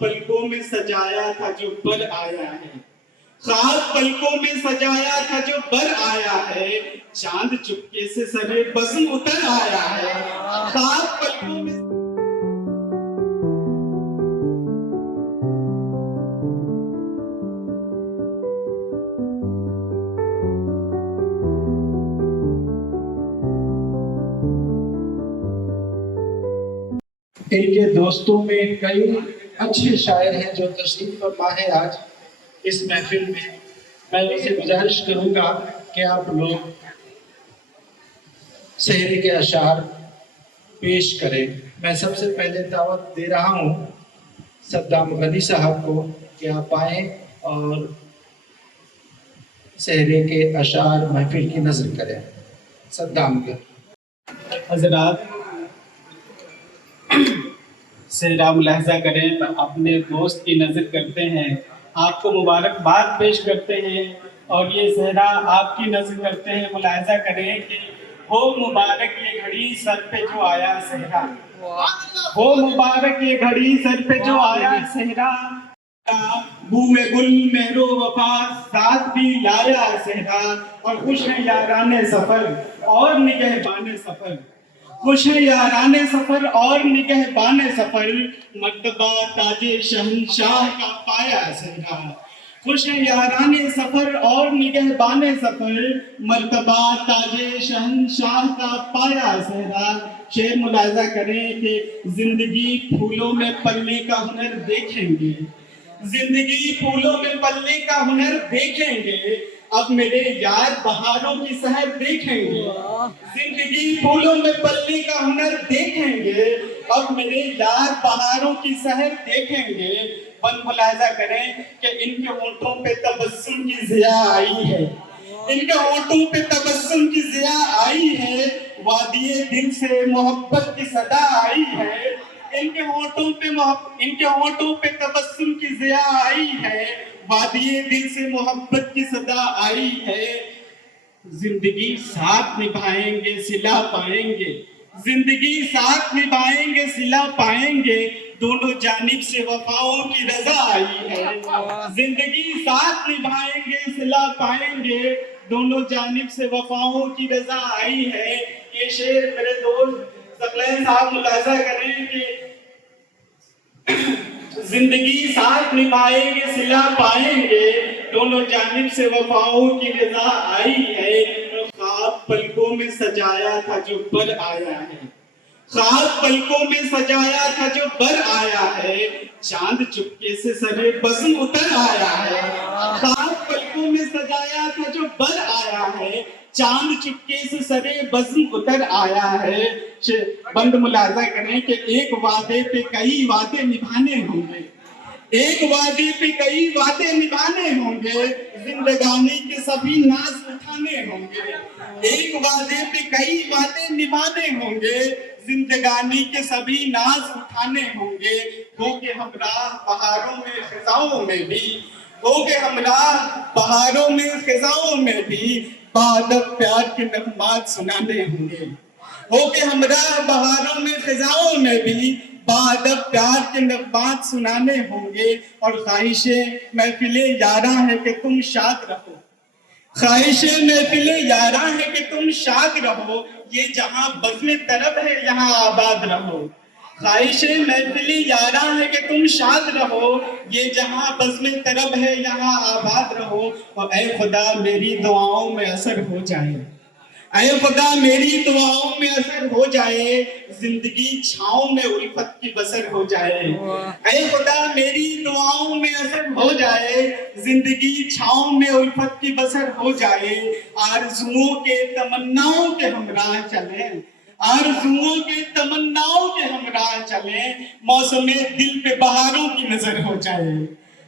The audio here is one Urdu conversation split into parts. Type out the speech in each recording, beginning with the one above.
پلکوں میں سجایا تھا جو بر آیا ہے، خواب پلکوں میں سجایا تھا جو بر آیا ہے، چاند چپکے سے سرے بزم اتر آیا ہے، خواب پلکوں میں ان کے دوستوں میں کئی اچھے شاعر ہیں جو تشریف فرما ہے آج اس محفل میں۔ میں ان سے گزارش کروں گا کہ آپ لوگ سحری کے اشعار پیش کریں۔ میں سب سے پہلے دعوت دے رہا ہوں صدام غنی صاحب کو کہ آپ آئیں اور سحری کے اشعار محفل کی نظر کریں۔ صدام کے حضرات صحرا ملاحظہ کریں، اپنے دوست کی نظر کرتے ہیں، آپ کو مبارکباد پیش کرتے ہیں اور یہ صحرا آپ کی نظر کرتے ہیں۔ ملاحظہ کریں کہ ہو مبارک یہ گھڑی سر پہ جو آیا صحرا، ہو مبارک یہ گھڑی سر پہ جو آیا صحرا، بوئے گل مہر و وفا ساتھ بھی لایا صحرا، اور خوش ہے یاران سفر اور نگہبان سفر، خوش ہے یاران سفر اور نگہبان سفر، مرتبہ تاج شہنشاہ کا پایا صحرا، خوش ہے یاران سفر اور نگہبان سفر، مرتبہ تاج شہنشاہ کا پایا صحرا۔ شعر ملاحظہ کریں کہ زندگی پھولوں میں پلنے کا ہنر دیکھیں گے، زندگی پھولوں میں پلنے کا ہنر دیکھیں گے، اب میرے یار بہاروں کی سحر دیکھیں گے، زندگی پھولوں میں پلنے کا ہنر دیکھیں گے، اب میرے یار بہاروں کی سحر دیکھیں گے۔ بند ملاحظہ کریں کہ ان کے ہونٹوں پہ تبسم کی ضیاء آئی ہے، ان کے ہونٹوں پہ تبسم کی ضیاء آئی ہے، وادی دل سے محبت کی صدا آئی ہے، ان کے ہونٹوں پہ تبسم کی ضیاء آئی ہے، وادی دل سے محبت کی صدا آئی ہے۔ زندگی ساتھ نبھائیں گے صلہ پائیں گے، زندگی ساتھ نبھائیں گے صلہ پائیں گے، دونوں جانب سے وفاؤں کی رضا آئی ہے، زندگی ساتھ نبھائیں گے صلہ پائیں گے، دونوں جانب سے وفاؤں کی رضا آئی ہے۔ یہ شعر میرے دوست ثقلین صاحب ملاحظہ کریں کہ زندگی ساتھ نبھائیں گے صلہ پائیں گے، دونوں جانب سے وفاؤں کی رضا آئی ہے، خواب پلکوں میں سجایا تھا جو بر آیا ہے، خواب پلکوں میں سجایا تھا جو بر آیا ہے، چاند چپکے سے سرے بزم اتر آیا ہے، خواب پلکوں میں سجایا تھا جو بر آیا ہے، چاند چپکے سے سرے بزم اتر آیا ہے۔ بند ملاحظہ کریں کہ ایک وعدے پہ کئی وعدے نبھانے ہوں گے، ایک وعدے پہ کئی وعدے نبھانے ہوں گے، زندگانی کے سبھی ناز اٹھانے ہوں گے، ایک وعدے پہ کئی وعدے نبھانے ہوں گے، زندگانی کے سبھی ناز اٹھانے ہوں گے، ہو کے ہمراہ بہاروں میں خزاؤں میں بھی، ہو کے ہمراہ بہاروں میں خزاؤں میں بھی، بادب پیار کے نغمات سنانے ہوں گے، ہو کے ہمراہ بہاروں میں خزاؤں میں بھی، بادب پیار کے نغمات سنانے ہوں گے، اور خواہش محفل یاراں ہے کہ تم شاد رہو، خواہش محفل یاراں ہے کہ تم شاد رہو، یہ جہاں بزم طرب ہے یہاں آباد رہو، خواہش محفل یاراں ہے کہ تم شاد رہو، یہ جہاں بزم طرب ہے یہاں آباد رہو، اور اے خدا میری دعاؤں میں اثر ہو جائے، اے خدا میری دعاؤں میں اثر ہو جائے، زندگی چھاؤں میں الفت کی بسر ہو جائے، اے خدا میری دعاؤں میں اثر ہو جائے، زندگی چھاؤں میں الفت کی بسر ہو جائے، آرزوؤں کے تمناؤں کے ہمراہ چلیں، آرزوؤں کے تمناؤں کے ہمراہ چلیں، موسم دل پہ بہاروں کی نظر ہو جائے،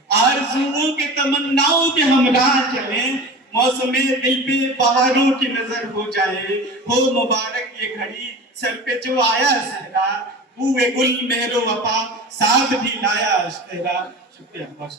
آرزوؤں کے تمناؤں کے ہمراہ چلیں، موسم دل پہ بہاروں کی نظر ہو جائے، ہو مبارک یہ گھڑی سر پہ جو آیا صحرا، بوئے گل مہر و وفا ساتھ بھی لایا صحرا۔ شکریہ بہت